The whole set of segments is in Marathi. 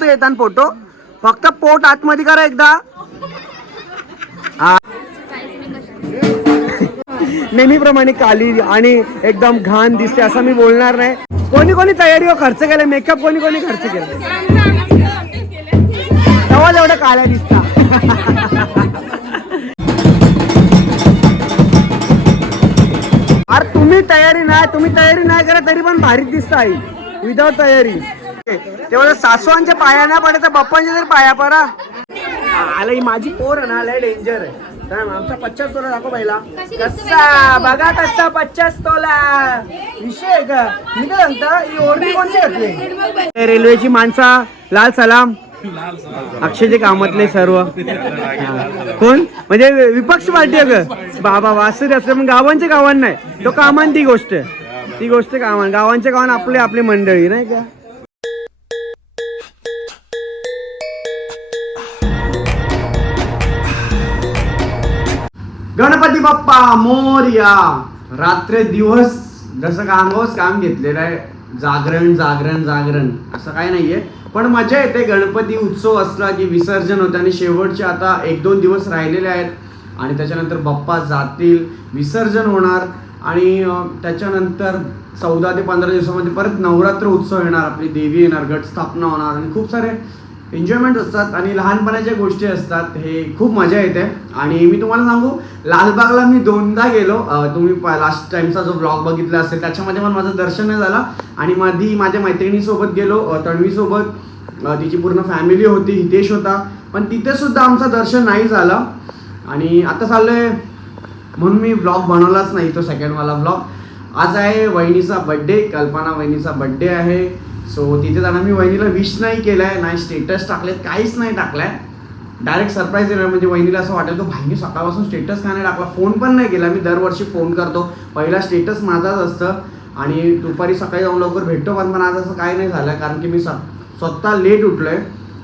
मस्त येतात फोटो. फक्त पोट आतमध्ये करा एकदा. हा. नेहमीप्रमाणे काली आणि एकदम घाण दिसते असं मी बोलणार नाही. कोणी कोणी तयारीवर खर्च केला मेकअप कोणी कोणी खर्च केला तेव्हा एवढं काळ्या दिसता. अरे तुम्ही तयारी नाही तुम्ही तयारी नाही करा तरी पण भारीच दिसता आई. विदाउट तयारी. तेवढं सासवांच्या पाया नाही पडे तर बाप्पांच्या तरी पाया पडा. आला ही माझी पोर आहे ना लय डेंजर आहे. आमचा पच्चास तोला दाखव पहिला. कसा? बघा कसा पच्चास तोला. विषय का? मी काय सांगता ही ओढणी कोणची घातली? रेल्वेची माणसा लाल सलाम. अक्षयचे कामातले सर्व. हा. कोण? म्हणजे विपक्ष पार्टी आहे ग बाबा वासुरी असते पण गावांच्या गावांना नाही तो कामान ती गोष्ट ती गोष्ट कामान गावांच्या गावान आपले आपली मंडळी नाही का? गणपती बाप्पा मोरया रात्र दिवस जसं कामोस काम घेतलेलं आहे. जागरण जागरण जागरण. असं काही नाहीये. पण मजा येते. गणपती उत्सव असला की विसर्जन होतं आणि शेवटचे आता एक दोन दिवस राहिलेले आहेत. आणि त्याच्यानंतर बाप्पा जातील विसर्जन होणार. आणि त्याच्यानंतर चौदा ते पंधरा दिवसामध्ये परत नवरात्र उत्सव येणार. आपली देवी येणार गट स्थापना होणार. आणि खूप सारे एन्जॉयमेंट असतात आणि लहानपणाच्या गोष्टी असतात हे खूप मजा येते. आणि मी तुम्हाला सांगू लालबागला मी दोनदा गेलो. तुम्ही लास्ट टाइमचा जो ब्लॉग बघितला असेल त्याच्यामध्ये पण माझं दर्शन नाही झालं. आणि मधी माझ्या मैत्रिणीसोबत गेलो तणवीसोबत तिची पूर्ण फॅमिली होती हितेश होता. पण तिथेसुद्धा आमचं दर्शन नाही झालं. आणि आता चाललोय म्हणून मी ब्लॉग बनवलाच नाही तो सेकंडवाला ब्लॉग आज आहे वहिनीचा बड्डे कल्पना वहिनीचा बड्डे आहे. सो तिथे जाणं मी वहिनीला विश नाही केलाय नाही स्टेटस टाकलेत काहीच नाही टाकलाय. डायरेक्ट सरप्राईज देणार म्हणजे वहिनीला असं वाटेल की भाईने सकाळपासून स्टेटस का नाही टाकला? फोन पण नाही केला. मी दरवर्षी फोन करतो. पहिला स्टेटस माझाच असतं. आणि दुपारी सकाळी जाऊन लवकर भेटतो पण पण आज असं काही नाही झालं. कारण की मी स- स्वतः लेट उठलोय.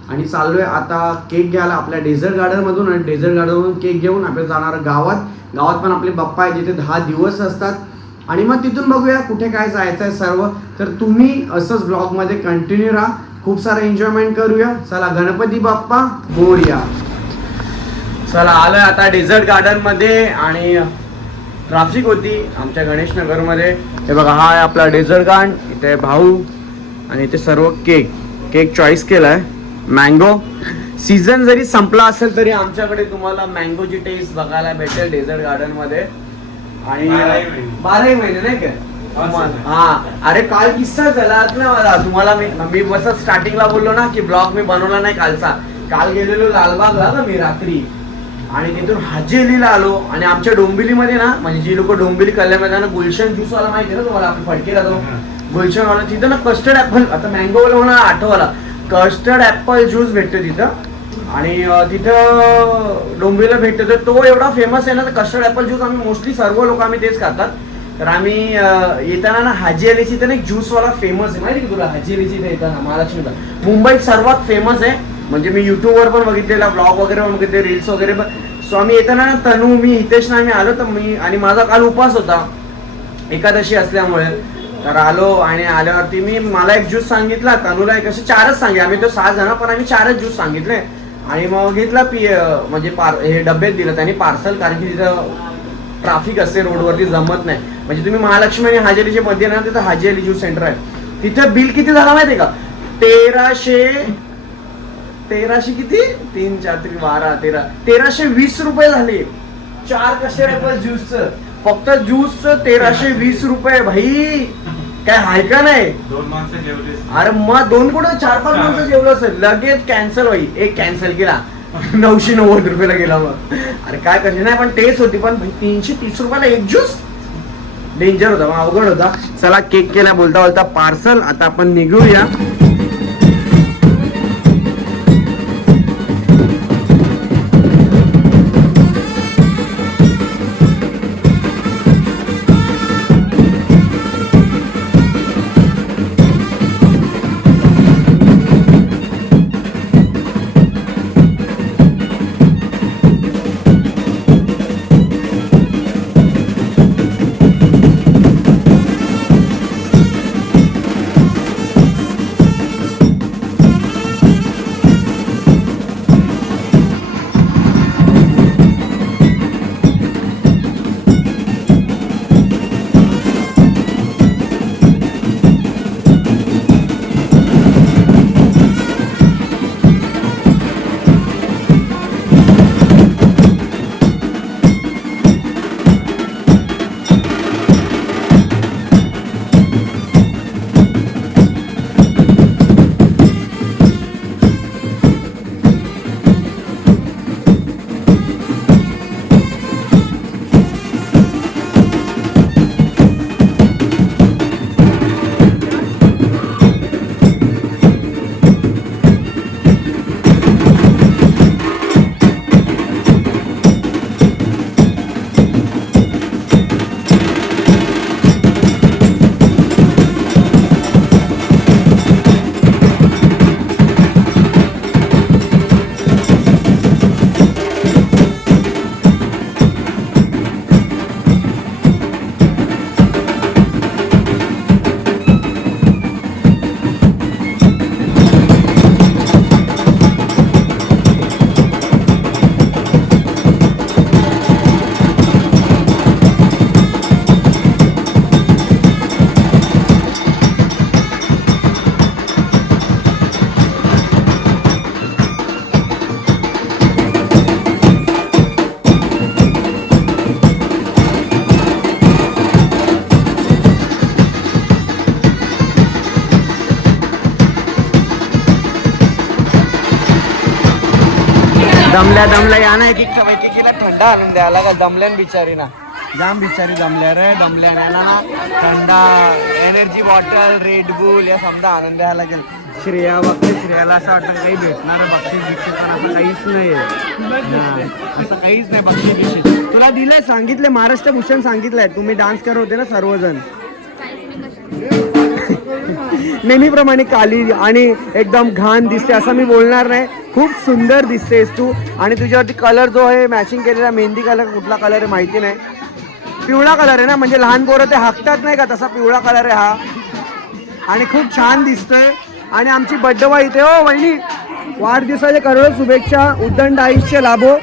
आणि चाललोय आता केक घ्यायला आपल्या डेझर्ट गार्डनमधून आणि डेझर्ट गार्डनमधून केक घेऊन आपल्याला जाणार गावात. गावात पण आपले बाप्पा आहे जिथे दहा दिवस असतात. आणि मग तिथून बघूया कुठे काय जायचं आहे सर्व. तर तुम्ही असंच ब्लॉगमध्ये कंटिन्यू राहा. खूप सारं एन्जॉयमेंट करूया. चला गणपती बाप्पा मोरया. चला आलोय आता डेझर्ट गार्डनमध्ये आणि ट्राफिक होती आमच्या गणेश नगरमध्ये हे बघा हा आहे आपला डेझर्ट गार्डन इथे भाऊ आणि इथे सर्व केक केक चॉईस केलाय. मँगो सीझन जरी संपला असेल तरी आमच्याकडे तुम्हाला मँगोची टेस्ट बघायला भेटेल डेझर्ट गार्डनमध्ये आणि बाराही महिने. नाही का? हा, अरे काल किस्सा झाला ना मला. तुम्हाला मी मी बस स्टार्टिंगला बोललो ना की ब्लॉग मी बनवला नाही कालचा. काल गेलेलो लालबागला ना मी रात्री. आणि तिथून हजेलीला आलो. आणि आमच्या डोंबिवलीमध्ये ना म्हणजे जी लोक डोंबिवली कल्याणमध्ये ना गुलशन ज्यूस वाला माहिती ना तुम्हाला? आपण फडकेला तो गुलशन वाला. तिथं ना कस्टर्ड ऍपल आता मँगो वाला म्हणा आठवाला. कस्टर्ड ऍपल ज्यूस भेटतो तिथं. आणि तिथं डोंबिवलीला भेटतो. तर तो एवढा फेमस आहे ना तर कस्टर्ड ॲपल ज्यूस आम्ही मोस्टली सर्व लोक आम्ही तेच खातात. तर आम्ही येताना ना हाजी अलीची तर एक ज्यूस वाला फेमस आहे. माहिती का तुला हाजी अलीची इथे येताना महालक्ष्मीला? मुंबईत सर्वात फेमस आहे. म्हणजे मी युट्यूबवर पण बघितलेला ब्लॉग वगैरे पण बघितले रील्स वगैरे पण. सो आम्ही येताना ना तनू मी हितेश ना आम्ही आलो तर मी आणि माझा काल उपास होता. एकादशी असल्यामुळे. तर आलो आणि आल्यावरती मी मला एक ज्यूस सांगितला. तनूला एक असे चारच सांगे आम्ही तो सहा जण पण आम्ही चारच ज्यूस सांगितले. आणि मग घेतला पी म्हणजे पार हे डब्यात दिलं. त्यांनी पार्सल कारण की तिथं ट्राफिक असते रोडवरती जमत नाही. म्हणजे तुम्ही महालक्ष्मी आणि हाजी अलीचे मध्ये ना तिथं हाजी अली ज्यूस सेंटर आहे. तिथं बिल किती झालं माहितीये का? तेराशे तेराशे किती? तीन चार तरी बारा तेरा. तेराशे वीस रुपये झाले. चार कसे रुपये ज्यूसचं फक्त ज्यूसचं तेराशे वीस रुपये भाई. काय हाय का नाही? दोन माणसं अरे मग दोन कुठं? चार पाच माणसं जेवलं असेल. लगेच कॅन्सल होई. एक कॅन्सल केला. नऊशे नव्वद रुपयाला गेला मग. अरे काय कसे नाही पण टेस्ट होती पण तीनशे तीस रुपयाला एक ज्यूस डेंजर होता मग अवघड होता. चला केक केला बोलता बोलता पार्सल आता आपण निघूया. दमल्या दमल्या या ना एक एकीला थंडा आणून द्यायला का? दमल्यान बिचारी ना. जाम बिचारी दमल्या रे दमल्या याला ना थंडा एनर्जी बॉटल रेड बुल या समजा आणून द्यायला लागेल. श्रेया बघते श्रेयाला असं वाटतं काही भेटणार बक्षीस बिक्षीस पण असं काहीच नाही असं काहीच नाही बक्षीस बिक्षीस तुला दिलंय सांगितले महाराष्ट्र भूषण सांगितलंय. तुम्ही डान्स करत होते ना सर्वजण. नेहमीप्रमाणे काली आणि एकदम घाण दिसते असं मी बोलणार नाही. खूप सुंदर दिसतेस तू. आणि तुझ्यावरती कलर जो आहे मॅचिंग केलेला मेहंदी कलर कुठला कलर आहे माहिती नाही. पिवळा कलर आहे ना म्हणजे लहान पोरं ते हाकतात नाही का तसा पिवळा कलर आहे हा. आणि खूप छान दिसतोय. आणि आमची बड्डे इथे हो वहिनी वाढदिवसाच्या करोडो शुभेच्छा उद्दंड आयुष्य लाभो.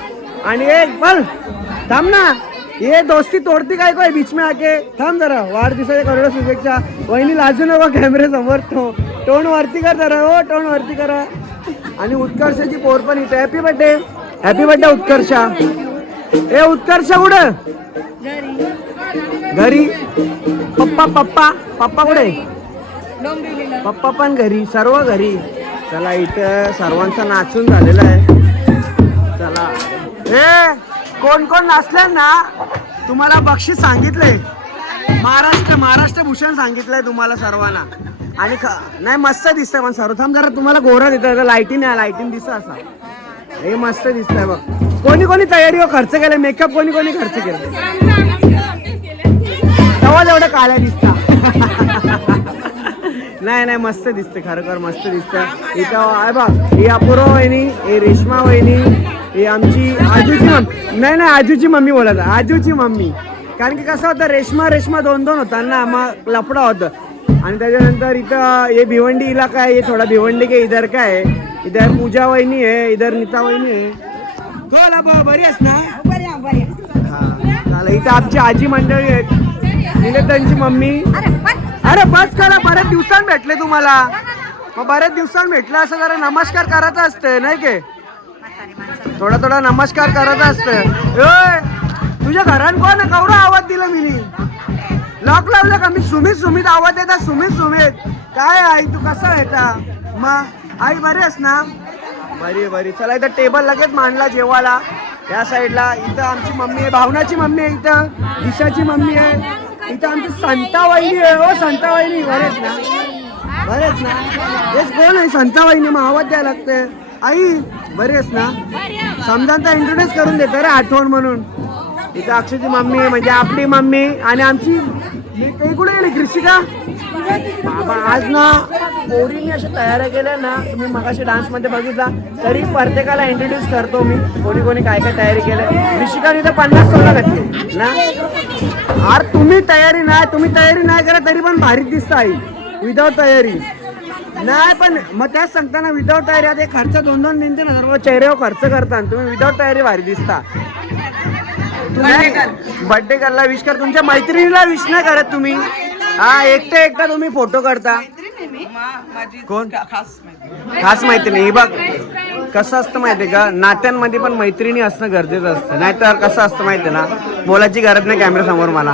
आणि एक बल थांब ना. ये दोस्ती तोडती काय काय बीच में आके? थांब जरा वाढदिवसाच्या करोडो शुभेच्छा. वहिनी लाजू नका कॅमेरे समोर तो. टोन वरती कर जरा हो टोन वरती करा. आणि उत्कर्षाची पोर पण इथे. Happy birthday happy birthday Utkarsha. ए उत्कर्ष कुठं? घरी. पप्पा पप्पा. पप्पा कुठे? पप्पा पण घरी सर्व घरी. चला इथं सर्वांचं नाचून झालेलं आहे. चला. ए! कोण कोण नसले ना तुम्हाला बक्षीस सांगितले महाराष्ट्र महाराष्ट्र भूषण सांगितलंय तुम्हाला सर्वांना. आणि नाही मस्त दिसतंय पण सर्व. थांब जरा तुम्हाला गोरा देत लाईटीन आहे लाईटीन दिसत असा. हे मस्त दिसतंय बघ. कोणी कोणी तयारी हो खर्च केले मेकअप कोणी कोणी खर्च केलं तेव्हा एवढं काळ्या दिसता. नाही नाही मस्त दिसते खरोखर मस्त दिसतं इथं आहे बा ही अपूर्व वहिनी ही रेश्मा वहिनी ही आमची आजूची मम्मी नाही नाही आजूची मम्मी बोलत आजूची मम्मी. कारण की कसं होतं रेश्मा रेश्मा दोन दोन होता ना मग लफडा होतं. आणि त्याच्यानंतर इथं हे भिवंडी इलाका आहे हे थोडा भिवंडी के इधर काय आहे. इधर पूजा वहिनी आहे इधर नीता वहिनी आहे. कोण बा बरी आहेस ना? हा चालेल. इथं आमची आजी मंडळी आहेत. निलेतांची मम्मी. अरे बस. करा बऱ्याच दिवसांनी भेटले तुम्हाला. मग बऱ्याच दिवसांनी भेटलं असं जरा नमस्कार करायचं असतं नाही के? थोडा थोडा नमस्कार करत असत तुझ्या घरान कोण आहे? कवडा आवाज दिला मी लॉक लावलं का? मी सुमित सुमित आवाज येता सुमित सुमित. काय आई? तू कसा येता मग आई बरी आहेस ना? बरी बरी चला इथं टेबल लगेच मांडला जेवायला. या साईडला इथं आमची मम्मी आहे भावनाची मम्मी आहे इथं. दिशाची मम्मी आहे. इथं आमची संतावाहिनी आहे. हो संतावाहिनी. बरेच ना? बरेच ना? हेच कोण आहे संतावाहिनी. मग आवाज द्यायला लागते आई बरेच ना? समजांचा इंट्रोड्यूस करून देतो रे आठवण म्हणून. इथं अक्षयची मम्मी आहे म्हणजे आपली मम्मी आणि आमची मी कुठे गेली कृषिका बाबा आज ना पोरींनी अशा तयाऱ्या केल्या ना तुम्ही मगाशी डान्समध्ये बघितला तरी प्रत्येकाला इंट्रोड्यूस करतो मी कोणी कोणी काय काय तयारी केलं. ऋषिकाने तर पन्नास सोळा घातली ना? अरे तुम्ही तयारी नाही तुम्ही तयारी नाही करा तरी पण भारीच दिसत आई. विदाऊट तयारी. नाही पण मग त्याच सांगताना विदाऊट तयारी आता खर्च दोन दोन तीन तीन हजार चेहऱ्यावर खर्च करता तुम्ही विदाऊट तयारी भारी दिसता. बर्थडे करला विश कर तुमच्या मैत्रिणीला विश नाही करत तुम्ही. हा एकटा एकटा तुम्ही फोटो करता. कोण? खास मैत्रिणी. ही बघ कसं असतं माहितीये का? नात्यांमध्ये पण मैत्रिणी असणं गरजेचं असतं. नाहीतर कसं असतं माहितीये ना? बोलायची गरज नाही कॅमेरा समोर मला.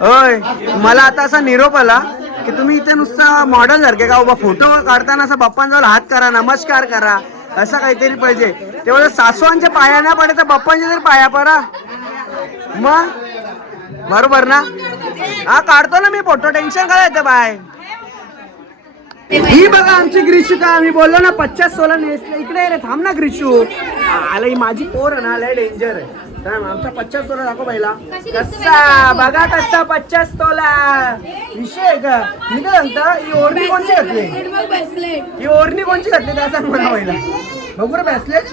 होय मला आता असा निरोप आला. की तुम्ही इथे नुसतं मॉडेल सारखे का बाबा फोटो काढताना असं बाप्पांजवळ हात करा नमस्कार करा असं काहीतरी पाहिजे. तेवढं सासवांच्या पाया नाही पडे तर बाप्पांच्या तरी पाया पडा. मग? बरोबर ना? हा काढतो ना मी फोटो टेन्शन काय येतं बाय? ही बघा आमची ग्रीषिका आम्ही बोललो ना पच्चास सोला नेसले. इकडे रे थांब ना ग्रीशू आलं ही माझी पोर आहे ना लय डेंजर आहे. थांब, आमचा पच्चास तोला दाखव पहिला. कसा? बघा कसा पच्चास तोला. विषय का? मी काय सांगता ही ओरणी कोणची घातली? ही ओरणी कोणची घातली? त्या सांग मला पहिला. बघू रे बॅसलेट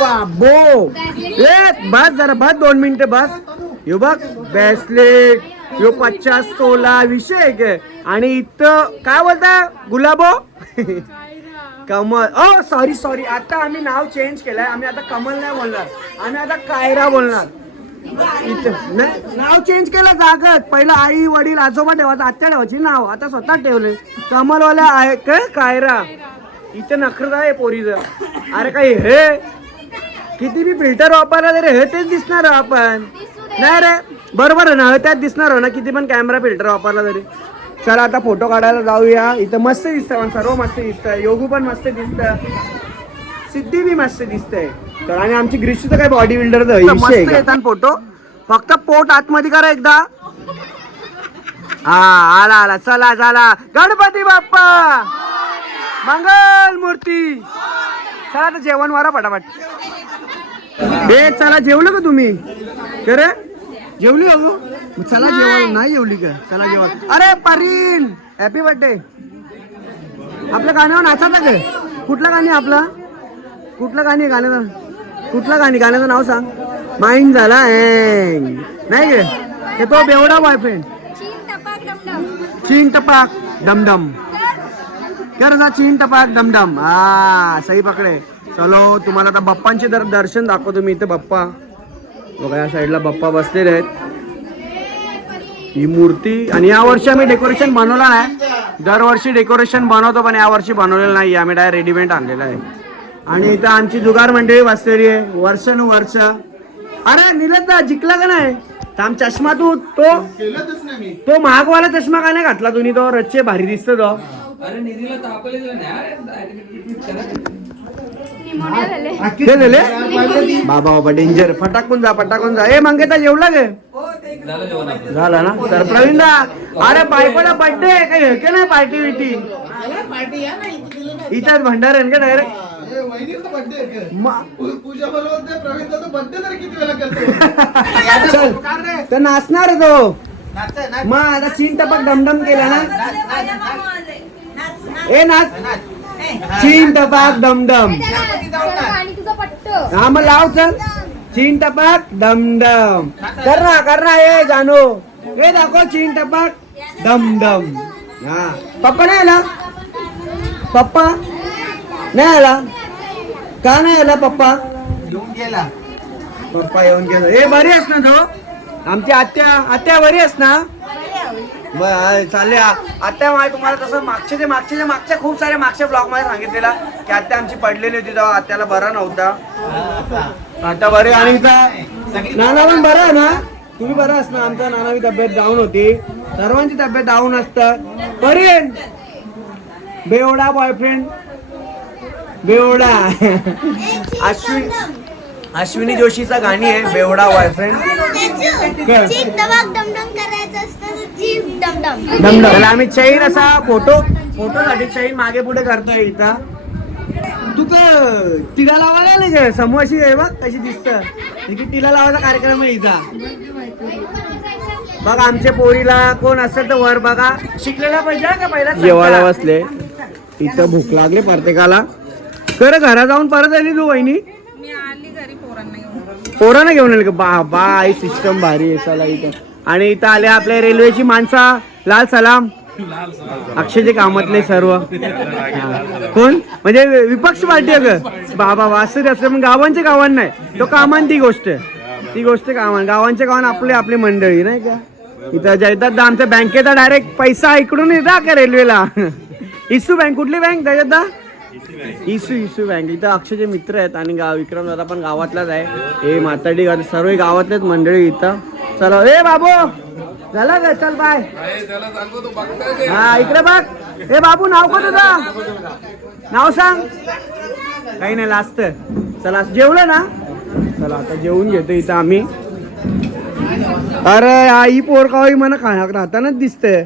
बाबो. ए बस जरा बस दोन मिनिटं बस. यो बघ बॅसलेट यो पचास तोला. विषय आहे काय आणि इथं काय बोलता? गुलाबो? कमल. ओ सॉरी सॉरी आता आम्ही नाव चेंज केलंय. आम्ही आता कमल नाही बोलणार. आम्ही आता कायरा बोलणार. इथं. नाही नाव चेंज केलं जागत. पहिलं आई वडील आजोबा ठेवायचं. आत्या ठेवायची नाव. आता स्वतः ठेवले कमलवाल्या आहे काय कायरा. इथं नखरत आहे पोरीचं. अरे काही हे? किती बी फिल्टर वापरला तरी हे तेच दिसणार आपण. नाही रे. बरोबर आहे ना? हे त्यात दिसणार ना? किती पण कॅमेरा फिल्टर वापरला तरी. चला आता फोटो काढायला जाऊया. इथं मस्त दिसतं पण सर्व मस्त दिसतं योगू पण मस्त दिसतं सिद्धी बी मस्त दिसते तर आणि आमची ग्रीष्मी तर काय बॉडी बिल्डर फोटो. फक्त पोट आतमध्ये करा एकदा. हा आला आला. चला चला. गणपती बाप्पा! मंगल मूर्ती चला आता जेवण वारा फटाफट. बे चला जेवलं का तुम्ही? करे जेवली अगो चला जेवण नाही जेवली का चला जेवण अरे परीन! हॅपी बर्थडे आपल्या गाण्यावर नाचायचं काय कुठलं गाणी आपला? कुठलं गाणी गाण्याचं? कुठलं गाणी गाण्याचं नाव सांग. माइंड झाला हँग नाही गे? हे तो बेवडा बॉयफ्रेंड चीन टपाक डमडम. कर ना चीन टपाक डमडम. हा सही पकडे. चलो तुम्हाला आता बाप्पांचे दर दर्शन दाखवतो मी इथे बाप्पा. बघा या साईडला बाप्पा बसलेले आहेत. ही मूर्ती आणि या वर्षी आम्ही डेकोरेशन बनवलं नाही. दरवर्षी डेकोरेशन बनवतो पण या वर्षी बनवलेलं नाही. आम्ही डायरेक्ट रेडीमेड आणलेलं आहे. आणि इथं आमची जुगार मंडळी बसलेली आहे. वर्षानुवर्ष. अरे निलत जिंकला का नाही? थांब चष्मा तू तो तो महागवाला चष्मा का नाही घातला? तुम्ही तो रच्चे भारी दिसतो तो. अरे हे झाले? बाबा बाबा डेंजर फटाकून जा फटाकून जा. ए मंगेता जेवला गे झालं ना? तर प्रवीण दा अरे बायकोला बर्थडे काही हे के नाही पार्टी बिटी? इथंच भंडार आहे का? डायरेक्ट पूजा बोलवते प्रवीण दादा बर्थडे तरी किती वेळा करतो? चल तर नाचणार तो. मग आता चीन टपक डमडम केला ना? ए नाच. चीन टपाक पट्ट. हा मग लाव चल. चीन टपाक डमडम कर ना कर ना ए जानो. ए दाखव चीन टपाक डमडम हा. पप्पा नाही आला? पप्पा? नाही आला? का नाही आला पप्पा? घेऊन गेला. पप्पा येऊन गेलो. ए बरी आहेस ना तो आमची आत्या आत्या बरी आहेस ना? बर चालले आ- आत्या माय तुम्हाला तसं मागचे जे मागचे जे मागच्या खूप साऱ्या मागच्या ब्लॉगमध्ये सांगितलेला की आत्या आमची पडलेली होती तेव्हा आत्याला बरा नव्हता आता बरे आणि नाना पण बरं आहे ना तुम्ही बरं असना आमच्या नानावी तब्येत डाऊन होती सर्वांची तब्येत डाऊन असतं बरी आहे बेवडा बॉयफ्रेंड बेवडा अश्विन अश्विनी जोशीचा गाणी आहे बेवडा बॉयफ्रेंड त्याला आम्ही चैन असा फोटो फोटो साठी चैन मागे पुढे करतोय इथं. तू तर टिला लावायला नाही का समूह अशी आहे बघ कशी दिसत. की टिला लावायचा कार्यक्रम आहे इथं. बघा आमच्या पोरीला कोण असेल तर वर बघा. शिकलेला पाहिजे हा का पहिला जेवायला बसले. इथं भूक लागली प्रत्येकाला. कर घरा जाऊन परत आली तू वहिनी. मी आली घरी पोरांना घेऊन. पोरांना घेऊन आले का? बा बाय सिस्टम भारी आहे चला इथं. आणि इथं आले आपल्या रेल्वेची माणसा. लाल सलाम. अक्षयचे कामातले सर्व. कोण? म्हणजे विपक्ष पार्टी आहे ग. बाबा वासरी असले पण गावांच्या गावांना नाही. तो कामान ती गोष्ट आहे. ती गोष्ट कामान गावांच्या गावान आपली आपली मंडळी नाही का? इथं जयदत्त आमच्या बँकेचा डायरेक्ट पैसा इकडून येता का रेल्वेला? इसू बँक कुठली बँक जयदत्ता इसू इसू बँक इथं अक्षयचे मित्र आहेत आणि गाव विक्रम दादा पण गावातलाच आहे. हे माताडी सर्व गावातलेच मंडळी इथं. चला ए बाबू झाला का? चल बाय हा इकडे बघ. ए बाबू नाव का तुझं? नाव सांग. काही नाही लास्ट चला जेवलं ना? चला आता जेवून घेतो इथं आम्ही. अरे आई पोर कावाई मला राहतानाच दिसतंय.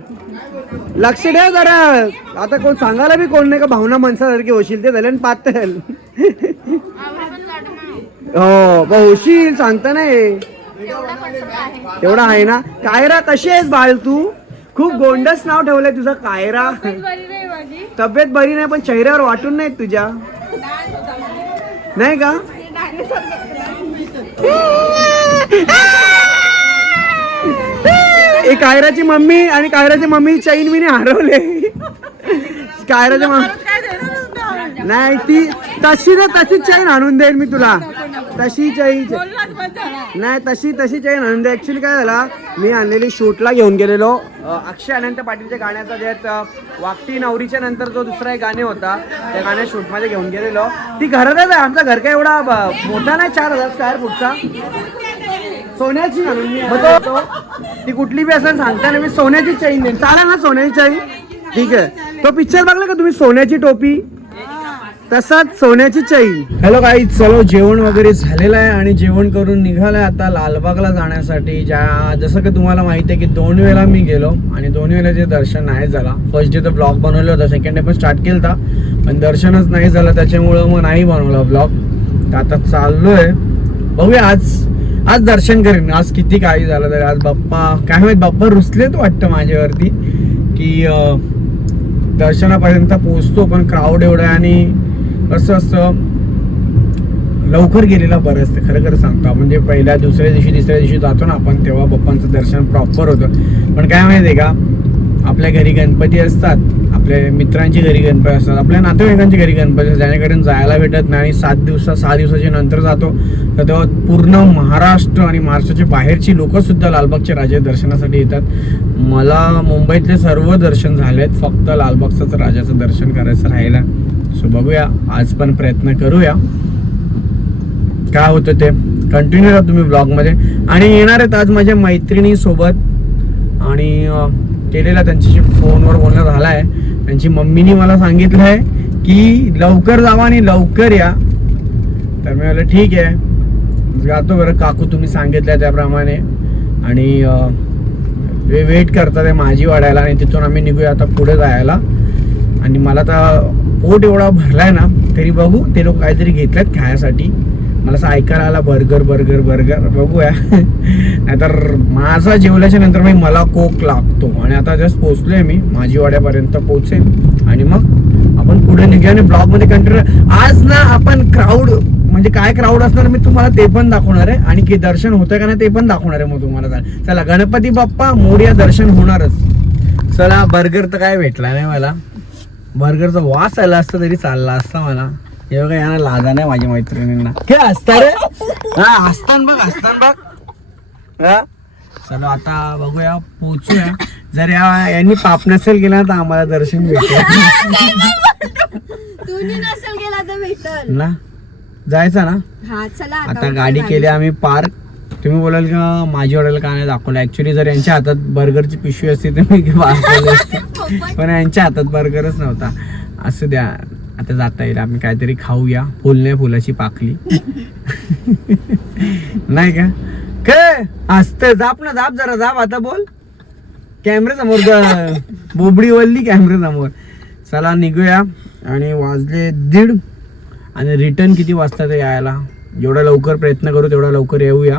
लक्ष द्या जरा. आता कोण सांगायला बी कोण नाही का भावना माणसासारखी होशील ते झाले पातल हो होशील सांगता नाही. तेवढा आहे. ना? कायरा कशी आहेस बाळ तू? खूप गोंडस नाव ठेवलंय तुझं कायरा. तब्येत बरी नाही पण चेहऱ्यावर वाटून नाही तुझ्या. नाही का? एक कायराची मम्मी आणि कायराची मम्मी चैन मी हरवले. कायराची मम्मी. नाही ती तशी ना तशीच चैन आणून देईन मी तुला. तशी चैन नाही तशी तशी चैन आणून दे. ऍक्च्युली काय झाला मी आणलेली शूटला घेऊन गेलेलो. अक्षय अनंत पाटीलच्या गाण्याचा ज्यात वाकटी नवरीच्या नंतर जो दुसरा एक गाणे होता त्या गाण्या शूटमध्ये घेऊन गेलेलो. ती घरातच आहे आमचा घर काय एवढा ब- मोठा नाही चार हजार स्क्वेअर फूटचा सोन्याची आणून ती कुठली बी असं सांगता ना मी सोन्याची चैन देईन. चालेल ना सोन्याची चैन ठीक आहे. तो पिक्चर बघला का तुम्ही सोन्याची टोपी? तसाच सोन्याची चैन. हॅलो काही चलो जेवण वगैरे झालेलं आहे आणि जेवण करून निघालंय आता लालबागला जाण्यासाठी. ज्या जसं की तुम्हाला माहिती आहे की दोन वेळा मी गेलो आणि दोन वेळेचे दर्शन नाही झाला. फर्स्ट डे तर ब्लॉग बनवलं होतं सेकंड डे पण स्टार्ट केलं होता पण दर्शनच नाही झालं त्याच्यामुळं मग नाही बनवला ब्लॉग तर आता चाललोय. बघूया आज आज दर्शन करेन. आज किती काही झालं तरी. आज बाप्पा काय माहीत बाप्पा रुसलेत वाटतं माझ्यावरती की दर्शनापर्यंत पोहोचतो पण क्राऊड एवढं आहे आणि कसं असतं लवकर गेलेला बरं असतं. खरं खरं सांगतो. आपण जे पहिल्या दुसऱ्या दिवशी तिसऱ्या दिवशी जातो ना आपण तेव्हा बाप्पांचं दर्शन प्रॉपर होतं. पण काय माहिती आहे का? आपल्या घरी गणपती असतात. आपल्या मित्रांची घरी गणपती असतात. आपल्या नातेवाईकांची घरी गणपती असतात. ज्यानेकडून जायला भेटत नाही. आणि सात दिवसा सहा दिवसाच्या नंतर जातो. तर तेव्हा पूर्ण महाराष्ट्र आणि महाराष्ट्राच्या बाहेरची लोकंसुद्धा लालबागच्या राजा दर्शनासाठी येतात. मला मुंबईतले सर्व दर्शन झाले आहेत फक्त लालबागचंच राजाचं दर्शन करायचं राहिलं सो बघूया. आज पण प्रयत्न करूया. काय होतं ते? कंटिन्यू राहा तुम्ही ब्लॉगमध्ये आणि येणार आहेत आज माझ्या मैत्रिणीसोबत. आणि केलेला त्यांच्याशी फोनवर बोलणं झाला आहे त्यांची मम्मीनी मला सांगितलं आहे की लवकर जावा आणि लवकर या. तर मी म्हटलं ठीक आहे. जातो बरं. काकू तुम्ही सांगितलं त्याप्रमाणे. आणि वे वेट करतात आहे माझी वाढायला. आणि तिथून आम्ही निघूया आता पुढे जायला. आणि मला तर पोट एवढा भरलाय ना तरी बघू ते लोक काहीतरी घेतल्यात खाण्यासाठी. मला असं ऐकायला आला बर्गर बर्गर बर्गर. बघूया. नाहीतर माझा जेवल्याच्या नंतर मी मला कोक लागतो. आणि आता जस्ट पोचलोय मी माझी वाड्यापर्यंत पोचेल आणि मग आपण पुढे निघूया आणि ब्लॉगमध्ये कंटिन्यू आज ना आपण क्राऊड म्हणजे काय क्राऊड असणार मी तुम्हाला ते पण दाखवणार आहे. आणि की दर्शन होतं का नाही ते पण दाखवणार आहे मग तुम्हाला. चला गणपती बाप्पा मोर्या दर्शन होणारच. चला बर्गर तर काय भेटला नाही मला. बर्गरचा वास आला असता तरी चालला असता मला. हे बघा यांना लाजा नाही माझ्या मैत्रिणींना. काय हसता रे. हा हसतान बघ हसतान बघ. हा. चलो आता बघूया पोचूया. जर या यांनी पाप नसेल केला तर आम्हाला दर्शन भेटेल. तुम्ही नसेल गेला तर भेटल. ना? जायचं ना? हा चला आता गाडी केली आम्ही पार्क. तुम्ही बोलाल का माझी ऑर्डर का नाही दाखवलं. ऍक्च्युली जर यांच्या हातात बर्गरची पिशवी असती तर मी. पण यांच्या हातात बर्गरच नव्हता. असं द्या आता जाता येईल. आम्ही काहीतरी खाऊया. फुलने फुलाची पाकली. नाही का? काय असतं जाप ना जाप जरा जाप आता बोल. कॅमेरे समोर ग- बोबडी वल्ली कॅमेरे समोर. चला निघूया. आणि वाजले दीड. आणि रिटर्न किती वाजता ते यायला? जेवढा लवकर प्रयत्न करू तेवढा लवकर येऊया.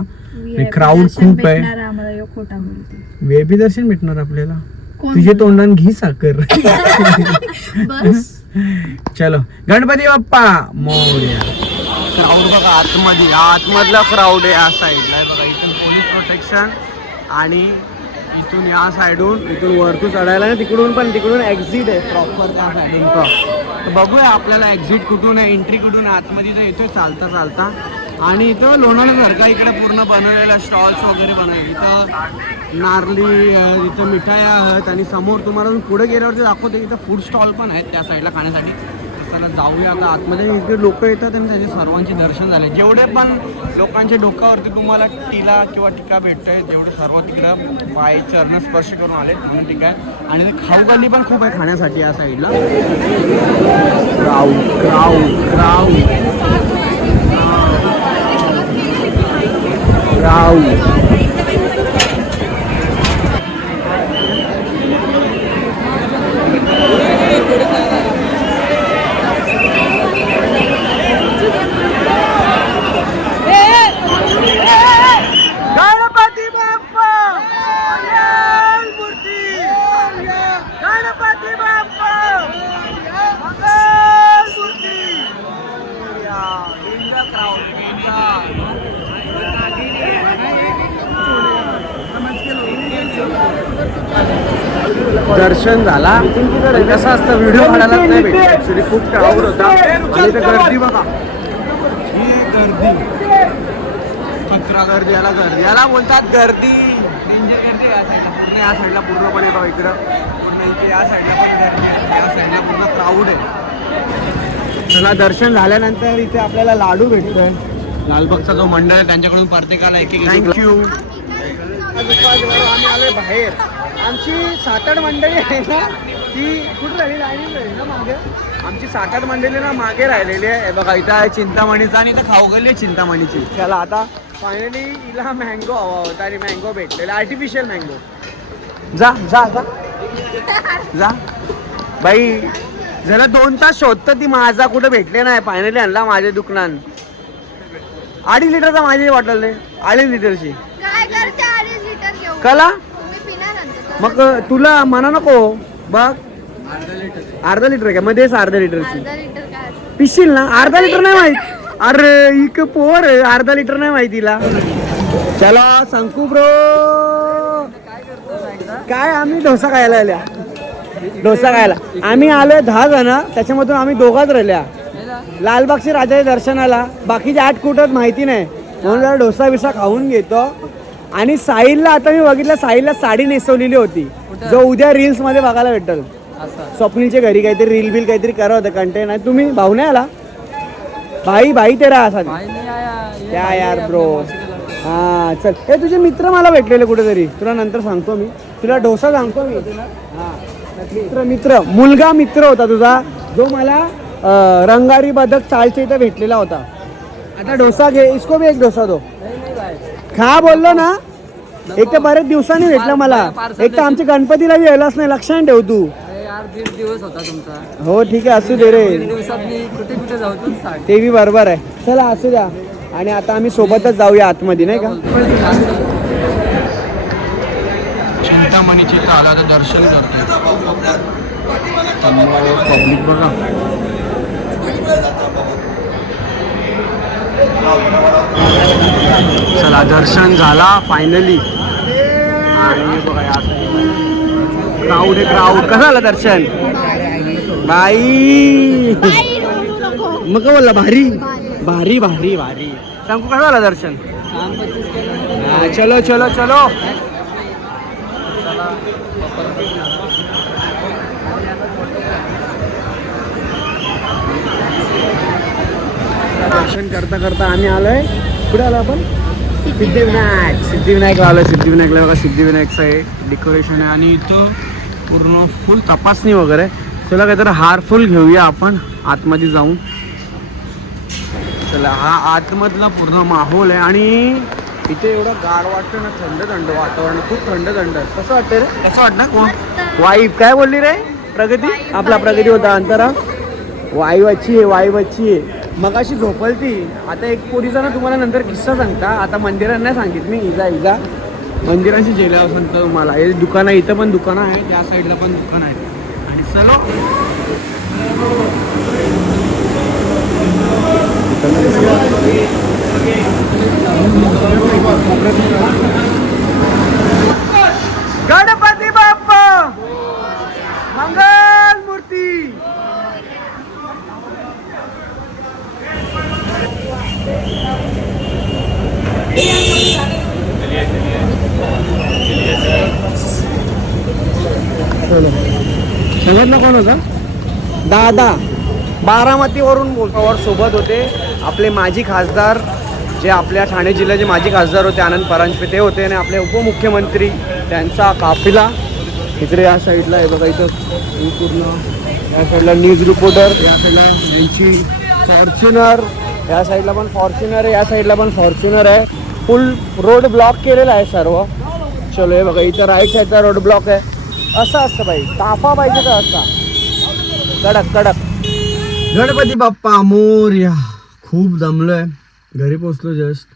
आणि क्राऊड खूप आहे. आम्हाला खोटा बोलते वेबी दर्शन भेटणार आपल्याला. तुझे तोंडान घी साखर. बस. चलो. गणपती बाप्पा मोर्या. क्राऊड बघा आतमध्ये आतमधला क्राऊड आहे या साईडला बघा इथून पोलीस प्रोटेक्शन आणि इथून या साईडून इथून वरतून चढायला ना तिकडून पण तिकडून एक्झिट आहे प्रॉपर त्या साईडून तर बघूया आपल्याला एक्झिट कुठून आहे एंट्री कुठून आहे आतमध्ये तर येतोय चालता चालता आणि इथं लोणारसारखा इकडे पूर्ण बनवलेला स्टॉल्स वगैरे बनवले. इथं नारली इथं मिठाया आहेत आणि समोर तुम्हाला पुढे गेल्यावरती दाखवते इथं फूड स्टॉल पण आहेत त्या साईडला खाण्यासाठी. त्याला जाऊया आता आतमध्ये. इथे लोक येतात आणि त्याचे सर्वांचे दर्शन झाले. जेवढे पण लोकांच्या डोक्यावरती तुम्हाला टिला किंवा टिका भेटत आहे तेवढे सर्व तिकडं पाय चरण स्पर्श करून आले म्हणून ठीक आहे. आणि खाऊ गल्ली पण खूप आहे खाण्यासाठी या साईडला क्राऊ क्राऊ क्राऊ क्राऊ गणपती बाप्पा मंगल मूर्ती गणपती बाप्पा मंगल मूर्ती मोरया. India crowd India. दर्शन झाला. आणि कसं असतं व्हिडिओ काढायला नाही भेटत. ऍक्च्युली खूप क्राऊड होता आणि इथं गर्दी बघा. ही गर्दी. कचरा गर्दी याला गर्दी. याला बोलतात गर्दी. डेंजर गर्दी या साईडला पूर्ण या साईडला पूर्णपणे बघा इकडं. पूर्ण इथे या साईडला पण गर्दी आहे. या साईडला पूर्ण क्राऊड आहे. चला दर्शन झाल्यानंतर इथे आपल्याला लाडू भेटतोय. लालबागचा जो मंडळ आहे त्यांच्याकडून प्रत्येकाला एक एक थँक्यू आम्ही आलोय बाहेर. आमची सात आठ मंडळी आहे ना ती कुठं राहिली? राहिली ना मागे? आमची साखर मंडळी ना मागे राहिलेली आहे. बघा इथं आहे चिंतामणीचा आणि इथं खाऊ गेली चिंतामणीची. त्याला आता. फायनली हिला मँगो हवा होता आणि मँगो भेटलेला. आर्टिफिशियल मँगो जा जा जा. जा. बाई जरा दोन तास शोधतं ती माझा. कुठं भेटले नाही. फायनली आणला माझ्या दुकानात. अडीच लिटरचा माझी बॉटल आहे अडीच लिटरची. काय करते? अडीच लिटर घेऊ कला? मग तुला म्हणा नको बघ अर्धा लिटर का? मध्ये अर्धा लिटरची अर्धा लिटर काय पिशील ना? अर्धा लिटर नाही माहीत. अरे इक पोर अर्धा लिटर नाही माहितीला चला संकू ब्रो. काय आम्ही डोसा खायला आल्या? डोसा खायला. आम्ही आलोय दहा जण. त्याच्यामधून आम्ही दोघाच राहिल्या. लालबागच्या राजाच्या दर्शनाला. बाकीचे आठ कुठं माहिती नाही. म्हणून जरा डोसा बिसा खाऊन घेतो. आणि साहिलला आता मी बघितलं साहिलला साडी नेसवलेली होती. जो उद्या रील्समध्ये बघायला भेटल. स्वप्नीलच्या घरी काहीतरी रील बिल काहीतरी करा होतं कंटेंट आहे तुम्ही भाऊ नाही आला. भाई भाई तेरा असा. क्या यार ब्रो हा चल. हे तुझे मित्र मला भेटलेले कुठेतरी. तुला नंतर सांगतो मी. तुला डोसा सांगतो मी. मित्र मित्र. मुलगा मित्र होता तुझा जो मला रंगारी बदक चालच्या इथं भेटलेला होता. आता डोसा घे इसको भी एक डोसा दो. खा बोललो ना. एक तर बरेच दिवसांनी भेटला मला. एक तर आमच्या गणपतीला बी यायलाच नाही. लक्षात ठेव तू. यार दीड दिवस होता तुमचा. हो ठीक आहे. असू दे रे. कुठे कुठे जाऊ ते? बी बरोबर आहे. चला असू द्या. आणि आता आम्ही सोबतच जाऊया आतमध्ये नाही का? चिंतामणीचे आला तर दर्शन पब्लिक बघा. चला दर्शन झाला फायनली आणि बघा क्राऊड आहे क्राऊड कसं झालं दर्शन? बाई. मग काय बोलला भारी. भारी भारी भारी. सांगू कसं झालं दर्शन? चलो चलो चलो. दर्शन करता करता आम्ही आलोय. कुठे आलो आपण? सिद्धिविनायक. सिद्धिविनायकला आलोय. सिद्धिविनायकला बघा सिद्धिविनायकचं आहे डेकोरेशन आहे. आणि इथं पूर्ण फुल तपासणी वगैरे. चला काहीतरी हार फुल घेऊया आपण. आतमध्ये जाऊन. चला हा आतमधला पूर्ण माहोल आहे. आणि इथे एवढं गार वाटतं ना थंड थंड वातावरण. खूप थंड थंड. कसं वाटतं रे? कसं वाटतं कोण? वाईब. काय बोलली रे? प्रगती? आपला प्रगती होता अंतरा. वाईवाची आहे वाईवाची आहे. मगाशी झोपलती. आता एक पोरीचा ना तुम्हाला नंतर किस्सा सांगता. आता मंदिरांना नाही सांगित मी. इजा इजा. मंदिरांशी जेल्यावर सांगतो तुम्हाला हे दुकान आहे इथं पण दुकानं आहे त्या साईडला पण दुकान आहे. आणि चलो. गणपती बाप्पा मंगल मूर्ती सांगितलं कोण होता? दादा बारामतीवरून बोलतो सोबत होते आपले माजी खासदार जे आपल्या ठाणे जिल्ह्याचे माजी खासदार होते आनंद परांजपे ते होते आणि आपले उपमुख्यमंत्री त्यांचा काफिला. इकडे या साईडला आहे बघा इथं पूर्ण या साईडला न्यूज रिपोर्टर या साईडला यांची फॉर्च्युनर या साईडला पण फॉर्च्युनर आहे या साईडला पण फॉर्च्युनर आहे. फुल रोड ब्लॉक केलेला आहे सर्व. चलो हे बघा इथं राईट साईडचा रोड ब्लॉक आहे. असं असतं बाई ताफा पाहिजे तर असा. कडक कडक. गणपती बाप्पा मोर्या खूप दमलोय घरी पोचलो जस्ट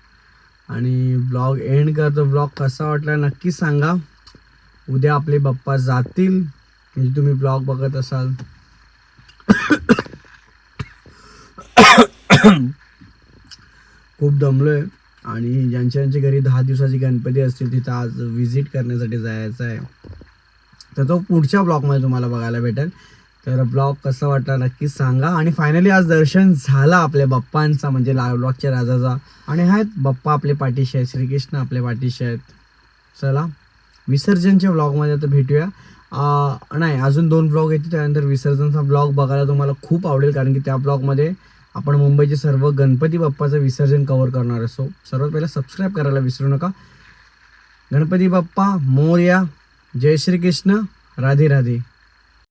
आणि ब्लॉग एंड करतो. ब्लॉग कसा वाटला नक्की सांगा. उद्या आपले बाप्पा जातील. म्हणजे तुम्ही ब्लॉग बघत असाल. खूप दमलो आहे आणि ज्यांच्या ज्यांच्या घरी दहा दिवसाची गणपती असतील तिथं आज व्हिजिट करण्यासाठी जायचं आहे. तर तो पुढच्या ब्लॉगमध्ये तुम्हाला बघायला भेटेल. तर ब्लॉग कसा वाटला नक्कीच सांगा. आणि फायनली आज दर्शन झालं आपल्या बाप्पांचा म्हणजे लाल ब्लॉगच्या राजाचा. आणि आहेत बाप्पा आपले पाठीशी आहेत श्रीकृष्ण आपले पाठीशी आहेत. चला विसर्जनच्या ब्लॉगमध्ये आता भेटूया. नाही अजून दोन ब्लॉग येतील त्यानंतर विसर्जनचा ब्लॉग बघायला तुम्हाला खूप आवडेल कारण की त्या ब्लॉगमध्ये आपण मुंबईचे सर्व गणपती बाप्पाचं विसर्जन कव्हर करणार असो. सर्वात पहिला सबस्क्राईब करायला विसरू नका. गणपती बाप्पा मोर्या जय श्री कृष्ण राधे राधे.